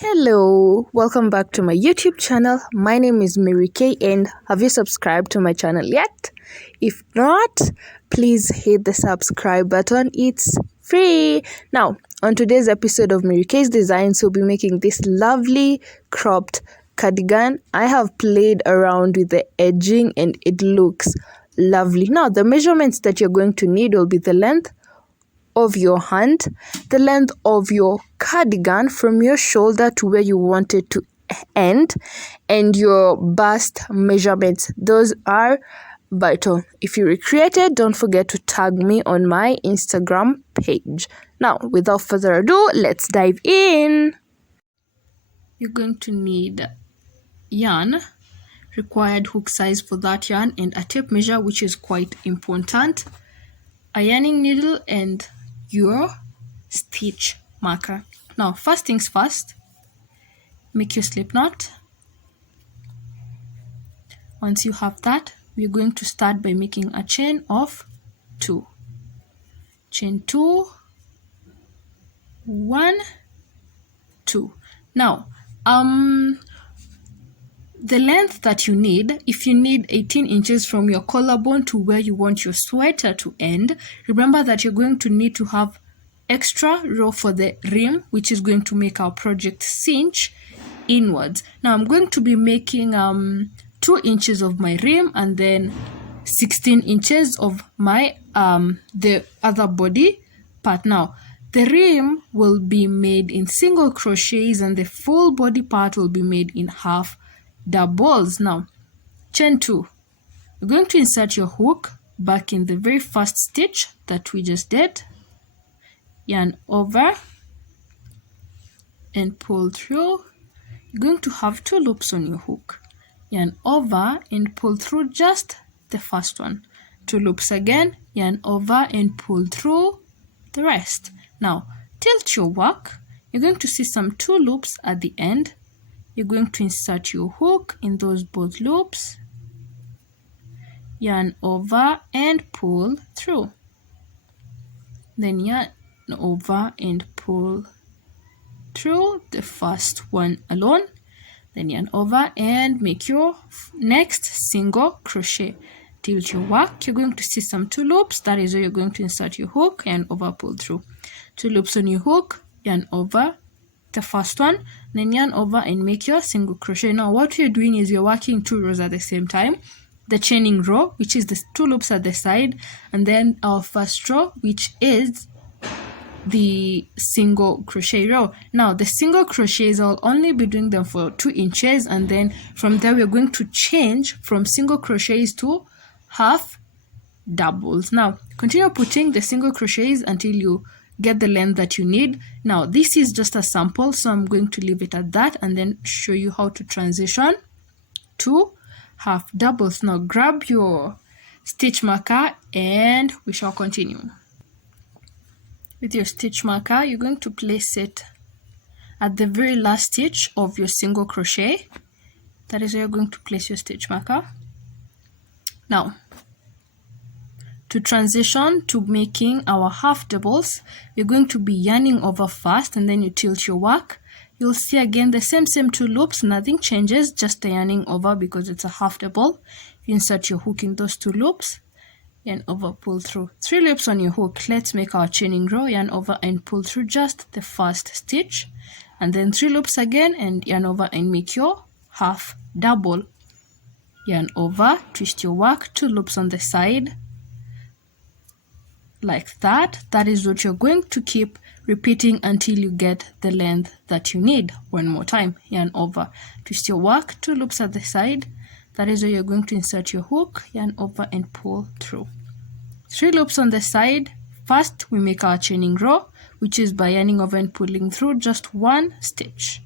Hello, welcome back to my YouTube channel. My name is Mary Kay, and have you subscribed to my channel yet? If not, please hit the subscribe button. It's free. Now, on today's episode of Mary Kay's Designs, we'll be making this lovely cropped cardigan. I have played around with the edging and it looks lovely. Now, the measurements that you're going to need will be the length of your hand, the length of your cardigan from your shoulder to where you want it to end, and your bust measurements. Those are vital. If you recreate it, don't forget to tag me on my Instagram page. Now, without further ado, let's dive in. You're going to need yarn, required hook size for that yarn, and a tape measure, which is quite important, a yarning needle, and your stitch marker. Now, first things first, make your slip knot. Once you have that, we're going to start by making a chain of 2. Chain 2, 1, 2. Now, the length that you need, if you need 18 inches from your collarbone to where you want your sweater to end, remember that you're going to need to have extra row for the rim, which is going to make our project cinch inwards. Now I'm going to be making 2 inches of my rim and then 16 inches of my the other body part. Now the rim will be made in single crochets and the full body part will be made in half doubles. Now, chain 2, you're going to insert your hook back in the very first stitch that we just did, yarn over and pull through. You're going to have 2 loops on your hook, yarn over and pull through just the first one, 2 loops again, yarn over and pull through the rest. Now tilt your work. You're going to see some 2 loops at the end. You're going to insert your hook in those both loops, yarn over and pull through. Then yarn over and pull through the first one alone. Then yarn over and make your next single crochet. Tilt your work. You're going to see some 2 loops. That is where you're going to insert your hook, yarn over, pull through. 2 loops on your hook, yarn over the first one, then yarn over and make your single crochet. Now what you're doing is you're working 2 rows at the same time. The chaining row, which is the 2 loops at the side, and then our first row, which is the single crochet row. Now the single crochets, I'll only be doing them for 2 inches, and then from there we're going to change from single crochets to half doubles. Now continue putting the single crochets until you get the length that you need. Now this is just a sample, so I'm going to leave it at that and then show you how to transition to half doubles. Now grab your stitch marker and we shall continue. With your stitch marker, you're going to place it at the very last stitch of your single crochet. That is where you're going to place your stitch marker. Now to transition to making our half doubles, you're going to be yarning over first and then you tilt your work. You'll see again the same 2 loops, nothing changes, just the yarning over because it's a half double. You insert your hook in those 2 loops, yarn over, pull through. 3 loops on your hook. Let's make our chaining row, yarn over and pull through just the first stitch, and then 3 loops again and yarn over and make your half double. Yarn over, twist your work, 2 loops on the side, like that. That is what you're going to keep repeating until you get the length that you need. One more time, yarn over, twist your work, 2 loops at the side. That is where you're going to insert your hook, yarn over and pull through. 3 loops on the side. First we make our chaining row, which is by yarning over and pulling through just 1 stitch.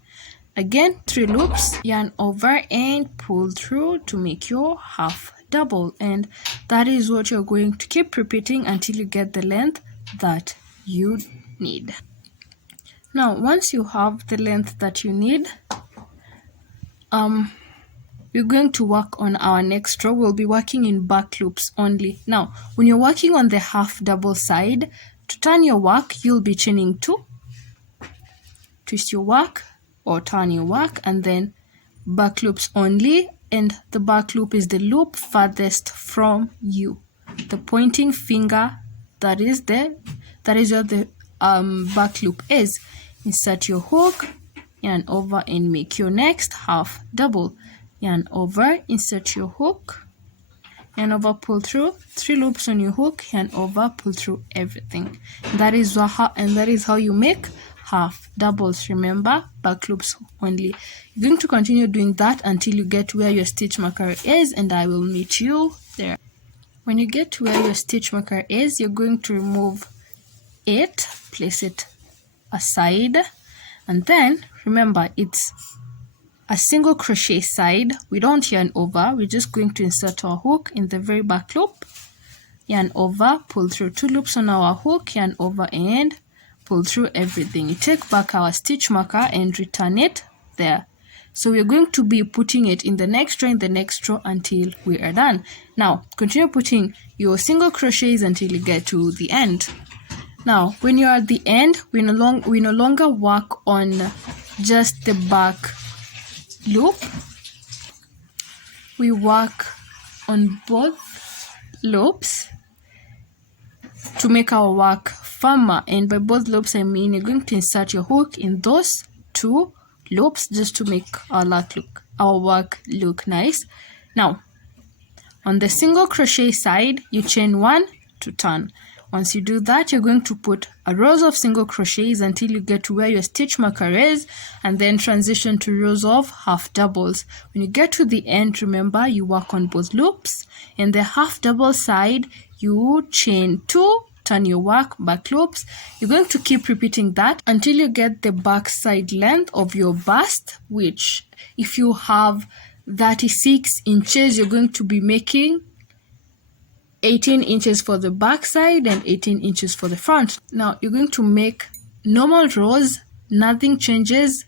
Again 3 loops, yarn over and pull through to make your half double, and that is what you're going to keep repeating until you get the length that you need. Now once you have the length that you need, we're going to work on our next row. We'll be working in back loops only. Now when you're working on the half double side, to turn your work you'll be chaining 2, twist your work, or turn your work, and then back loops only, and the back loop is the loop farthest from you. The pointing finger that is where the back loop is. Insert your hook, yarn over and make your next half double. Yarn over, insert your hook, yarn over, pull through 3 loops on your hook, yarn over, pull through everything. That is how you make half doubles. Remember, back loops only. You're going to continue doing that until you get where your stitch marker is, and I will meet you there. When you get to where your stitch marker is, you're going to remove it, place it aside, and then remember it's a single crochet side. We don't yarn over, we're just going to insert our hook in the very back loop, yarn over, pull through 2 loops on our hook, yarn over and pull through everything. You take back our stitch marker and return it there. So we're going to be putting it in the next row until we are done. Now continue putting your single crochets until you get to the end. Now when you're at the end, we no longer work on just the back loop. We work on both loops to make our work firmer, and by both loops I mean you're going to insert your hook in those 2 loops just to make our work look nice. Now on the single crochet side, you chain 1 to turn. Once you do that, you're going to put a rows of single crochets until you get to where your stitch marker is, and then transition to rows of half doubles. When you get to the end, remember you work on both loops. In the half double side, you chain 2, turn your work, back loops. You're going to keep repeating that until you get the back side length of your bust, which if you have 36 inches, you're going to be making 18 inches for the back side and 18 inches for the front. Now you're going to make normal rows, nothing changes,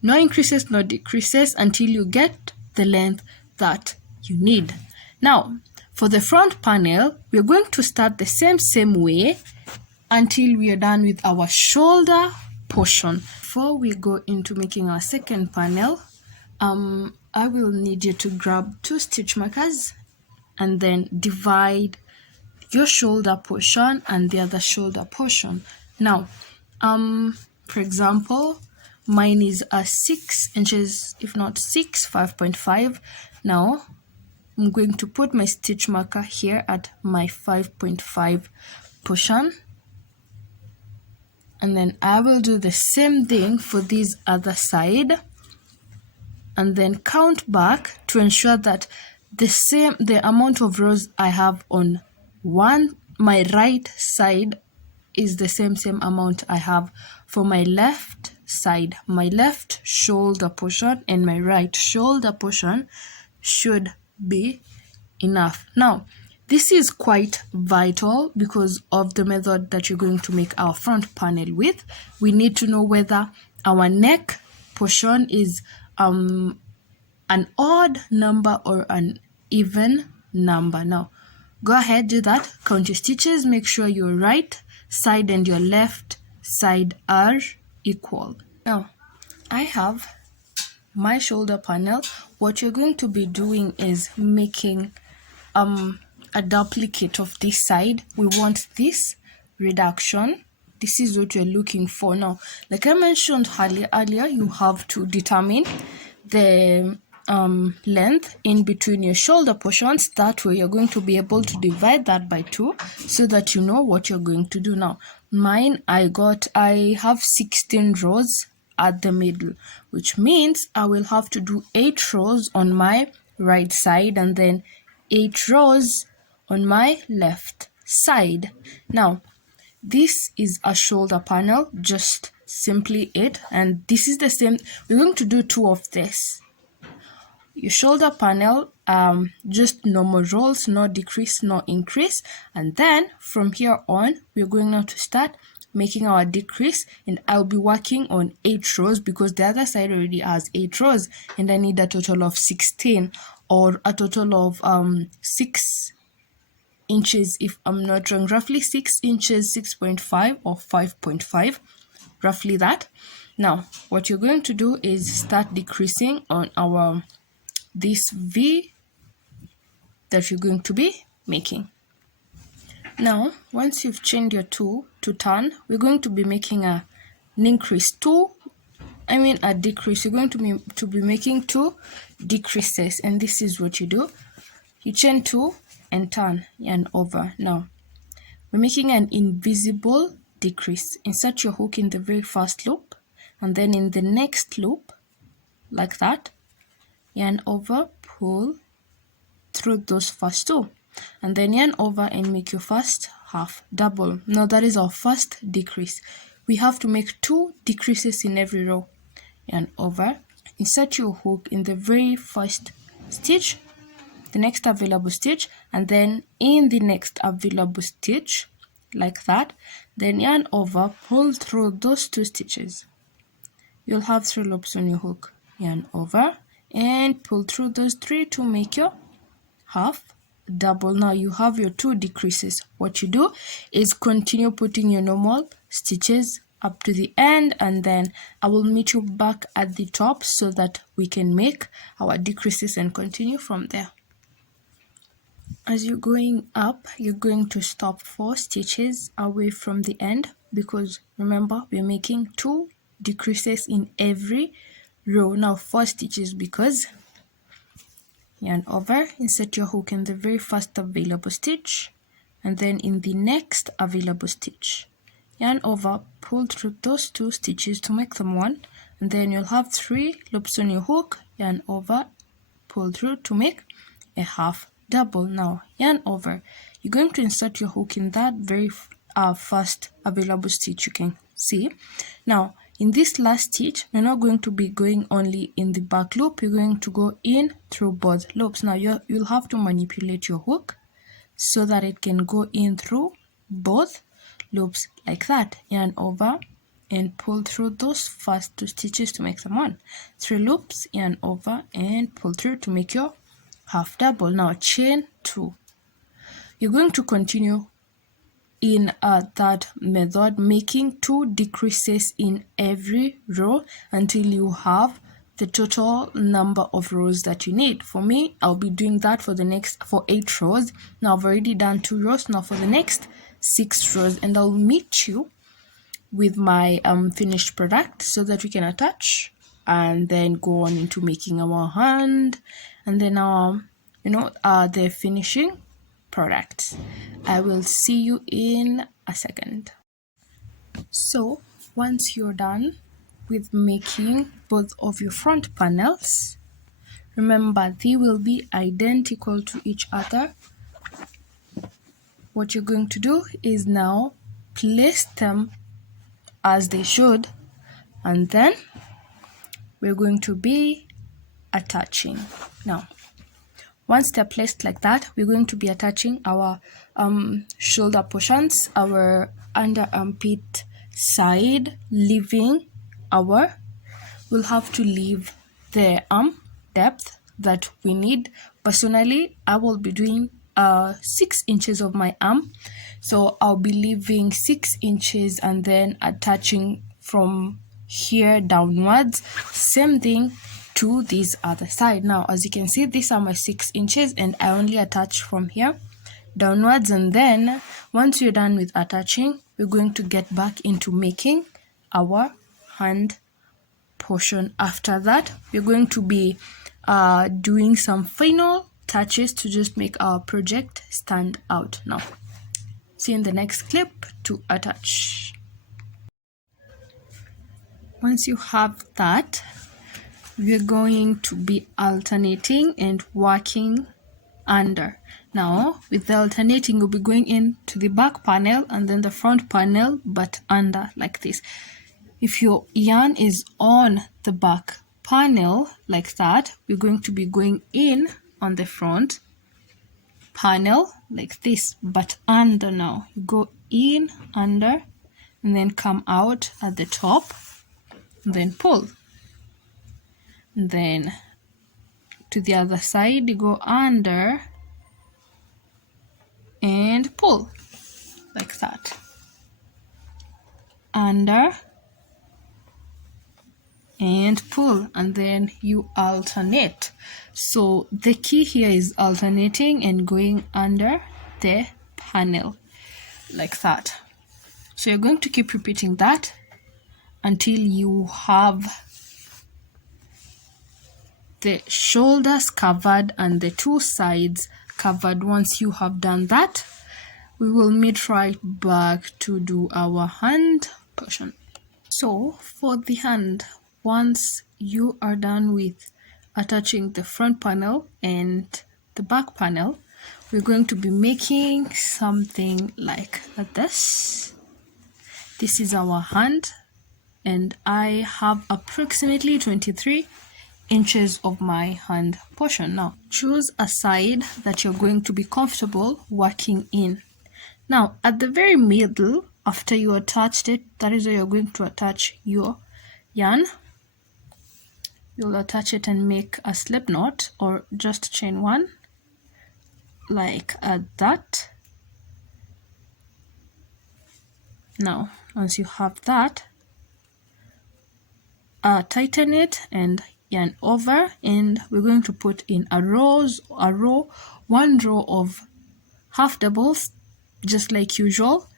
no increases, no decreases until you get the length that you need. Now for the front panel, we're going to start the same way until we are done with our shoulder portion. Before we go into making our second panel, I will need you to grab 2 stitch markers and then divide your shoulder portion and the other shoulder portion. Now, for example, mine is a 6 inches, if not 6, 5.5. Now, I'm going to put my stitch marker here at my 5.5 portion. And then I will do the same thing for this other side. And then count back to ensure that the amount of rows I have on my right side is the same amount I have for my left side. My left shoulder portion and my right shoulder portion should be enough. Now this is quite vital because of the method that you're going to make our front panel with. We need to know whether our neck portion is an odd number or an even number. Now go ahead, do that, count your stitches, make sure your right side and your left side are equal. Now I have my shoulder panel. What you're going to be doing is making a duplicate of this side. We want this reduction. This is what you're looking for. Now like I mentioned earlier, you have to determine the length in between your shoulder portions. That way you're going to be able to divide that by 2 so that you know what you're going to do. Now mine, I have 16 rows at the middle, which means I will have to do 8 rows on my right side and then 8 rows on my left side. Now this is a shoulder panel, just simply it, and this is the same. We're going to do 2 of this. Your shoulder panel, just normal rolls, no decrease, no increase, and then from here on we're going now to start making our decrease, and I'll be working on 8 rows because the other side already has 8 rows and I need a total of 16, or a total of 6 inches if I'm not wrong, roughly 6 inches, 6.5 or 5.5, roughly that. Now what you're going to do is start decreasing on our this V that you're going to be making. Now once you've chained your 2 to turn, we're going to be making an increase a decrease. You're going to be making 2 decreases, and this is what you do. You chain 2 and turn yarn over. Now we're making an invisible decrease. Insert your hook in the very first loop, and then in the next loop, like that, yarn over, pull through those first 2, and then yarn over and make your first half double. Now that is our first decrease. We have to make 2 decreases in every row. Yarn over, insert your hook in the very first stitch, the next available stitch, and then in the next available stitch, like that, then yarn over, pull through those 2 stitches. You'll have 3 loops on your hook. Yarn over and pull through those 3 to make your half double. Now you have your 2 decreases. What you do is continue putting your normal stitches up to the end, and then I will meet you back at the top so that we can make our decreases and continue from there. As you're going up, you're going to stop 4 stitches away from the end, because remember we're making 2 decreases in every row. Now 4 stitches, because yarn over, insert your hook in the very first available stitch, and then in the next available stitch, yarn over, pull through those 2 stitches to make them 1, and then you'll have 3 loops on your hook. Yarn over, pull through to make a half double. Now yarn over, you're going to insert your hook in that very first available stitch. You can see now in this last stitch you're not going to be going only in the back loop, you're going to go in through both loops. Now you'll have to manipulate your hook so that it can go in through both loops, like that. Yarn over and pull through those first 2 stitches to make them 1. 3 loops, yarn over and pull through to make your half double. Now chain 2. You're going to continue in that method, making 2 decreases in every row until you have the total number of rows that you need. For me, I'll be doing that for 8 rows. Now I've already done 2 rows. Now for the next 6 rows, and I'll meet you with my finished product so that we can attach and then go on into making our hand and then the finishing product. I will see you in a second. So once you're done with making both of your front panels, remember they will be identical to each other. What you're going to do is now place them as they should, and then we're going to be attaching. Now once they're placed like that, we're going to be attaching our shoulder portions, our under armpit side, we'll have to leave the arm depth that we need. Personally, I will be doing 6 inches of my arm, so I'll be leaving 6 inches and then attaching from here downwards. Same thing to this other side. Now as you can see, these are my 6 inches and I only attach from here downwards, and then once you're done with attaching, we're going to get back into making our hand portion. After that, we're going to be doing some final touches to just make our project stand out. Now see you in the next clip to attach. Once you have that, we're going to be alternating and working under. Now with the alternating, we'll be going into the back panel and then the front panel, but under, like this. If your yarn is on the back panel like that, we're going to be going in on the front panel like this, but under. Now you go in under and then come out at the top and then pull. Then to the other side, you go under and pull like that. Under and pull, and then you alternate. So the key here is alternating and going under the panel like that. So you're going to keep repeating that until you have the shoulders covered and the two sides covered. Once you have done that, we will meet right back to do our hand portion. So for the hand, once you are done with attaching the front panel and the back panel, we're going to be making something like this. This is our hand, and I have approximately 23 inches of my hand portion. Now choose a side that you're going to be comfortable working in. Now at the very middle, after you attached it, that is where you're going to attach your yarn. You'll attach it and make a slip knot or just chain one like that. Now once you have that, tighten it and yarn over, and we're going to put in one row of half doubles, just like usual.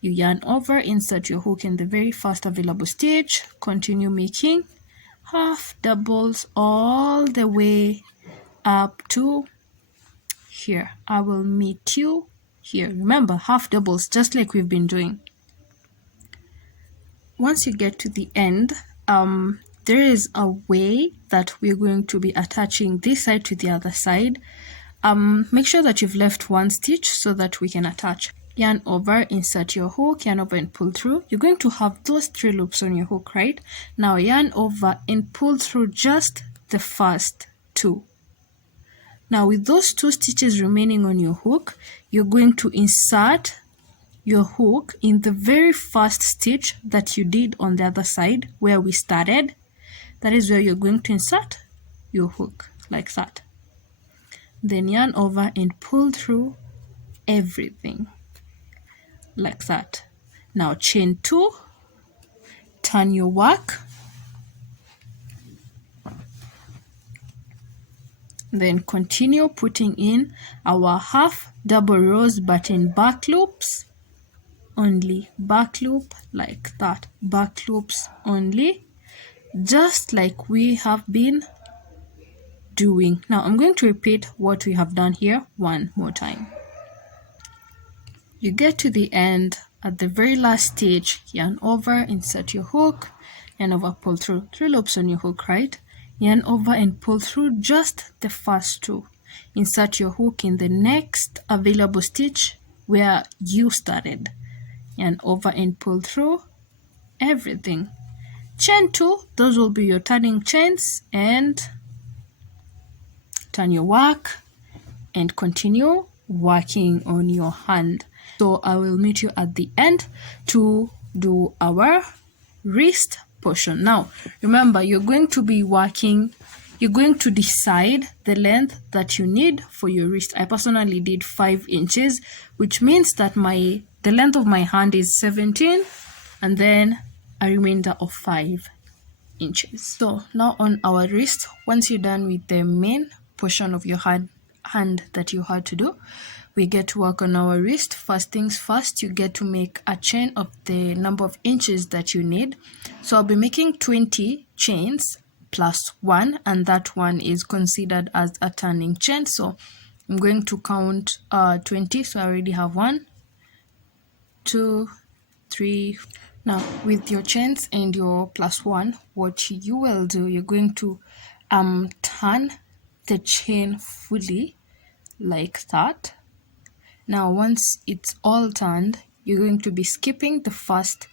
You yarn over, insert your hook in the very first available stitch, continue making half doubles all the way up to here. I will meet you here. Remember, half doubles, just like we've been doing. Once you get to the end, there is a way that we're going to be attaching this side to the other side. Make sure that you've left one stitch so that we can attach. Yarn over, insert your hook, yarn over and pull through. You're going to have those 3 loops on your hook, right? Now yarn over and pull through just the first 2. Now with those 2 stitches remaining on your hook, you're going to insert your hook in the very first stitch that you did on the other side where we started. That is where you're going to insert your hook like that. Then yarn over and pull through everything like that. Now chain 2, turn your work, then continue putting in our half double rows but in back loops only, back loop like that, back loops only, just like we have been doing. Now I'm going to repeat what we have done here one more time. You get to the end, at the very last stitch, yarn over, insert your hook, yarn over, pull through 3 loops on your hook, right? Yarn over and pull through just the first 2. Insert your hook in the next available stitch where you started. Yarn over and pull through everything. Chain 2, those will be your turning chains, and turn your work and continue working on your hand. So I will meet you at the end to do our wrist portion. Now remember, you're going to be working, you're going to decide the length that you need for your wrist. I personally did 5 inches, which means that the length of my hand is 17 and then a remainder of 5 inches. So now on our wrist, once you're done with the main portion of your hand that you had to do, we get to work on our wrist. First things first, you get to make a chain of the number of inches that you need. So I'll be making 20 chains plus 1, and that one is considered as a turning chain. So I'm going to count 20. So I already have 1, 2, 3. Now with your chains and your plus 1, what you will do, you're going to turn the chain fully like that. Now once it's all turned, you're going to be skipping the first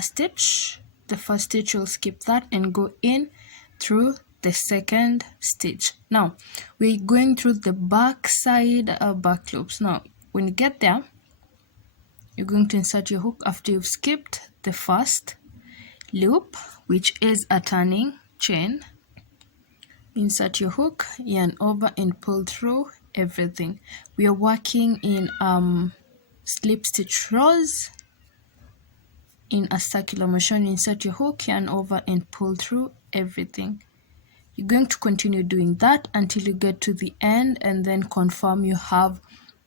stitch. The first stitch, you'll skip that and go in through the second stitch. Now we're going through the back side back loops. Now when you get there, you're going to insert your hook after you've skipped the first loop, which is a turning chain. Insert your hook, yarn over and pull through everything. We are working in slip stitch rows. in a circular motion, insert your hook, yarn over and pull through everything. You're going to continue doing that until you get to the end, and then confirm you have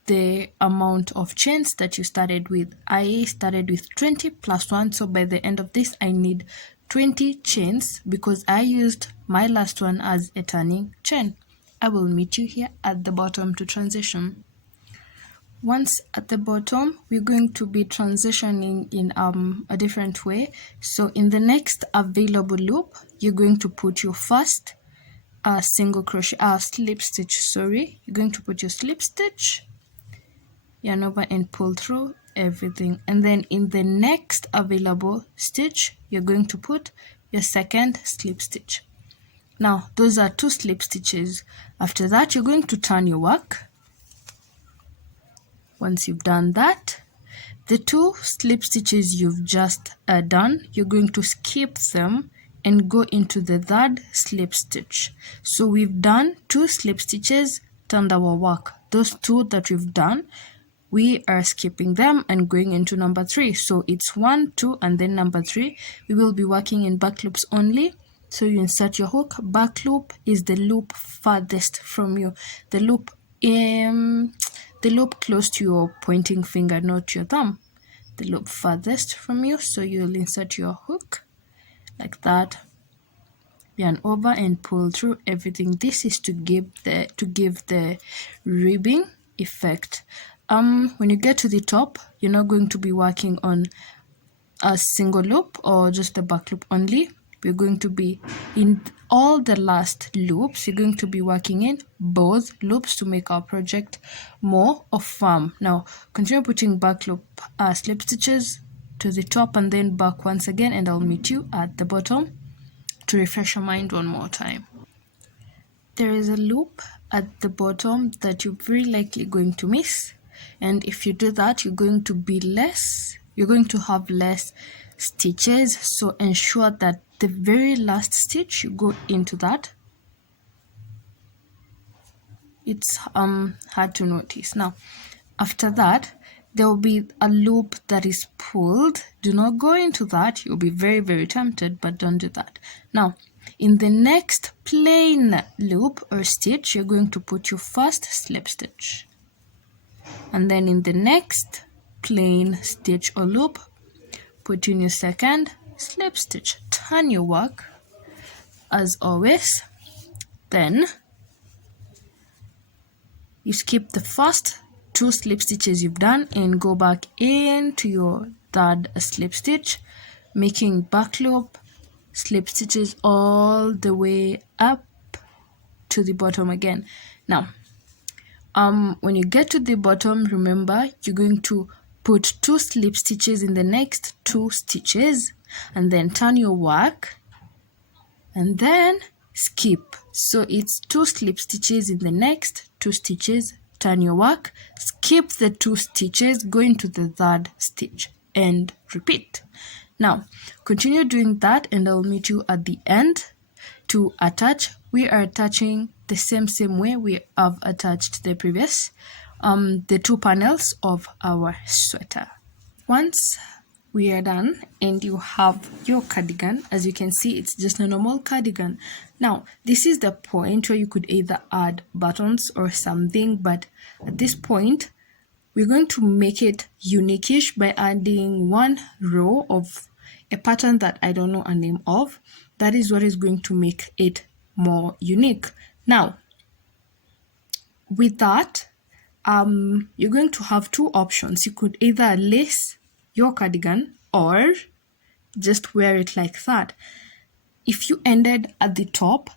the amount of chains that you started with. I started with 20 plus 1, so by the end of this I need 20 chains because I used my last one as a turning chain. I will meet you here at the bottom to transition. Once at the bottom, we're going to be transitioning in a different way. So in the next available loop, you're going to put your first single crochet, slip stitch, sorry. You're going to put your slip stitch, yarn over and pull through everything. And then in the next available stitch, you're going to put your second slip stitch. Now, those are 2 slip stitches. After that, you're going to turn your work. Once you've done that, the 2 slip stitches you've just done, you're going to skip them and go into the 3rd slip stitch. So we've done 2 slip stitches, turned our work. Those 2 that we've done, we are skipping them and going into number 3. So it's 1, 2, and then number 3. We will be working in back loops only. So you insert your hook. Back loop is the loop farthest from you. The loop close to your pointing finger, not your thumb. The loop farthest from you. So you'll insert your hook like that, yarn over and pull through everything. This is to give the ribbing effect. When you get to the top, you're not going to be working on a single loop or just a back loop only. We're going to be in all the last loops. You're going to be working in both loops to make our project more of fun. Now continue putting back loop slip stitches to the top and then back once again, and I'll meet you at the bottom to refresh your mind one more time. There is a loop at the bottom that you're very likely going to miss, and if you do that, you're going to have less stitches. So ensure that the very last stitch you go into that. It's hard to notice. Now after that, there will be a loop that is pulled. Do not go into that. You'll be very, very tempted, but don't do that. Now, in the next plain loop or stitch, you're going to put your first slip stitch. And then in the next plain stitch or loop, put in your second slip stitch. Turn your work as always. Then you skip the first 2 slip stitches you've done and go back into your 3rd slip stitch, making back loop slip stitches all the way up to the bottom again. Now when you get to the bottom, remember you're going to put 2 slip stitches in the next 2 stitches and then turn your work and then skip. So it's 2 slip stitches in the next 2 stitches, turn your work, skip the 2 stitches, go into the 3rd stitch and repeat. Now continue doing that and I'll meet you at the end to attach. We are attaching the same way we have attached the previous the 2 panels of our sweater. Once we are done and you have your cardigan, as you can see, it's just a normal cardigan. Now this is the point where you could either add buttons or something, but at this point we're going to make it unique-ish by adding 1 row of a pattern that I don't know a name of. That is what is going to make it more unique. Now with that, you're going to have 2 options. You could either lace your cardigan or just wear it like that. If you ended at the top,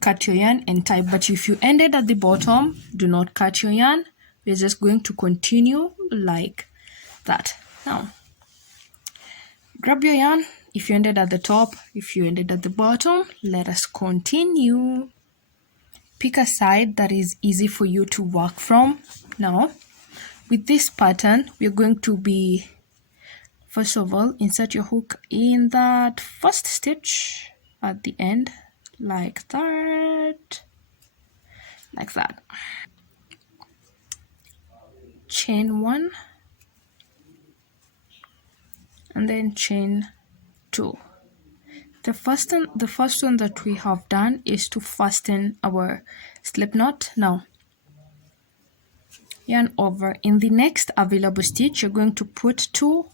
cut your yarn and tie, but if you ended at the bottom, do not cut your yarn. We're just going to continue like that. Now grab your yarn. If you ended at the top, if you ended at the bottom, let us continue. Pick a side that is easy for you to work from. Now with this pattern, we're going to be, first of all, insert your hook in that first stitch at the end like that, chain 1 and then chain 2. The first one that we have done is to fasten our slip knot. Now yarn over. In the next available stitch, you're going to put 2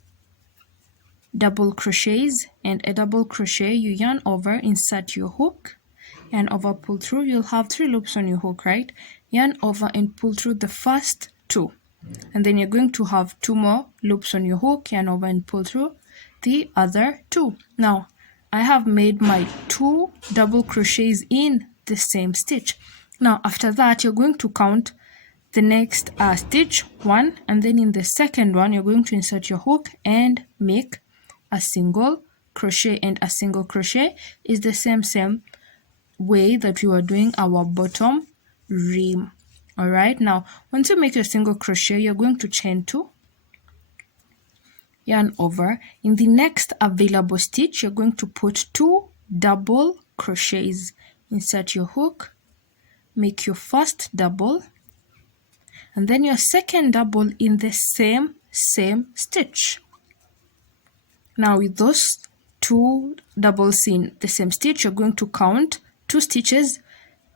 double crochets and a double crochet. You yarn over, insert your hook, yarn over, pull through. You'll have 3 loops on your hook, right? Yarn over and pull through the first 2, and then you're going to have 2 more loops on your hook, yarn over and pull through the other 2. Now I have made my 2 double crochets in the same stitch. Now after that, you're going to count the next stitch 1, and then in the second one you're going to insert your hook and make a single crochet, and a single crochet is the same way that we were doing our bottom rim. All right, now once you make your single crochet, you're going to chain 2, yarn over. In the next available stitch, you're going to put 2 double crochets, insert your hook, make your first double, and then your second double in the same stitch. Now with those 2 doubles in the same stitch, you're going to count 2 stitches,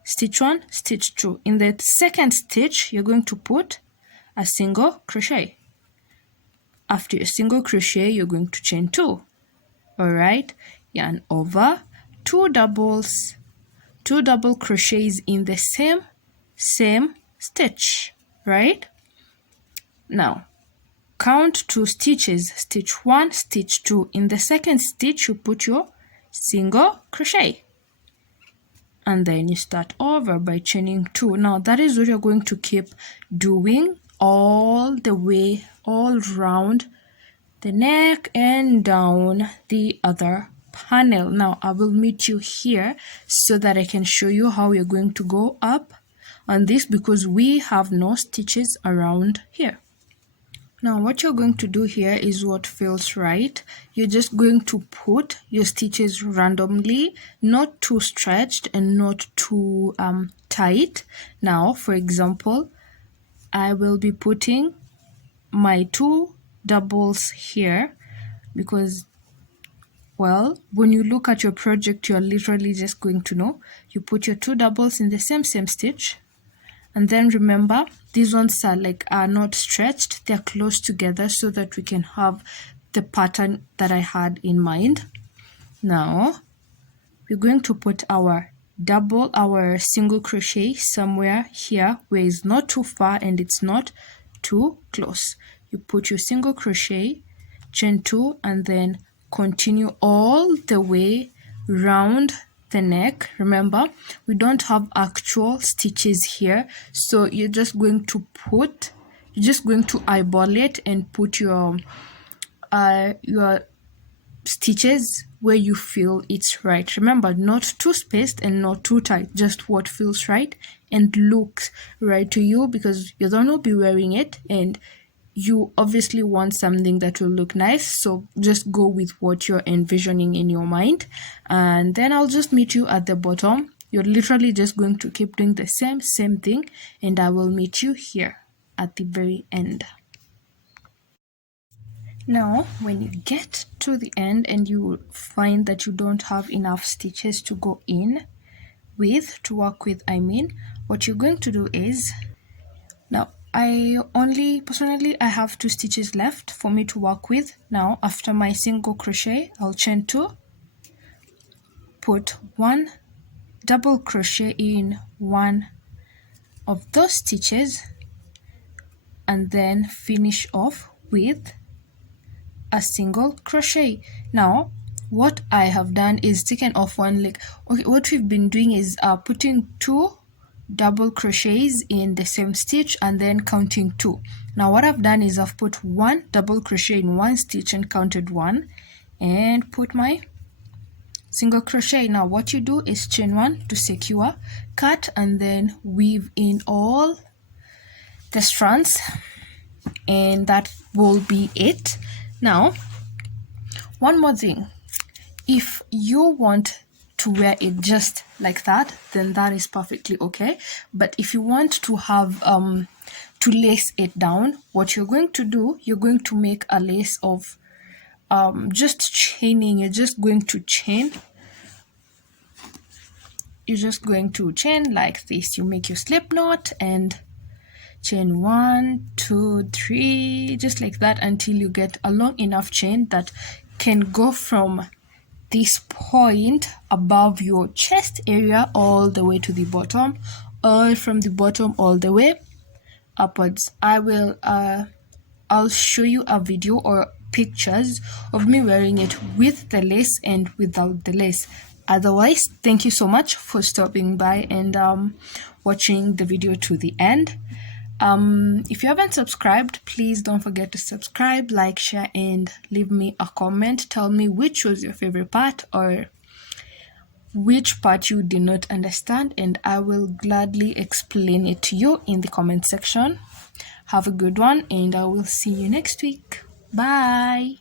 stitch 1, stitch 2. In the second stitch, you're going to put a single crochet. After your single crochet, you're going to chain 2. All right, yarn over, 2 doubles, 2 double crochets in the same stitch, right? Now count 2 stitches, stitch 1, stitch 2. In the second stitch, you put your single crochet, and then you start over by chaining 2. Now that is what you're going to keep doing all the way, all round the neck and down the other panel. Now I will meet you here so that I can show you how you're going to go up on this, because we have no stitches around here. Now what you're going to do here is what feels right. You're just going to put your stitches randomly, not too stretched and not too tight. Now for example, I will be putting my 2 doubles here because, well, when you look at your project, you're literally just going to know. You put your 2 doubles in the same stitch, and then remember, these ones are not stretched, they're close together so that we can have the pattern that I had in mind. Now we're going to put our single crochet somewhere here where it's not too far and it's not too close. You put your single crochet, chain 2, and then continue all the way round the neck. Remember, we don't have actual stitches here, so you're just going to eyeball it and put your stitches where you feel it's right. Remember, not too spaced and not too tight, just what feels right and looks right to you, because you're going to be wearing it and you obviously want something that will look nice, so just go with what you're envisioning in your mind, and then I'll just meet you at the bottom. You're literally just going to keep doing the same thing, and I will meet you here at the very end. Now when you get to the end and you find that you don't have enough stitches to go in with, to work with, what you're going to do is, now personally I have 2 stitches left for me to work with. Now after my single crochet, I'll chain 2, put 1 double crochet in one of those stitches, and then finish off with a single crochet. Now what I have done is taken off one leg. Okay, what we've been doing is putting 2 double crochets in the same stitch and then counting 2. Now what I've done is I've put 1 double crochet in one stitch and counted 1 and put my single crochet. Now what you do is chain 1 to secure, cut, and then weave in all the strands, and that will be it. Now one more thing, if you want to wear it just like that, then that is perfectly okay. But if you want to have to lace it down, what you're going to do, you're going to make a lace of just chaining. You're just going to chain. You're just going to chain like this. You make your slip knot and chain 1, 2, 3, just like that, until you get a long enough chain that can go from this point above your chest area all the way to the bottom, or from the bottom all the way upwards. I'll show you a video or pictures of me wearing it with the lace and without the lace. Otherwise, thank you so much for stopping by and watching the video to the end. If you haven't subscribed, please don't forget to subscribe, like, share, and leave me a comment. Tell me which was your favorite part or which part you did not understand, and I will gladly explain it to you in the comment section. Have a good one, and I will see you next week. Bye.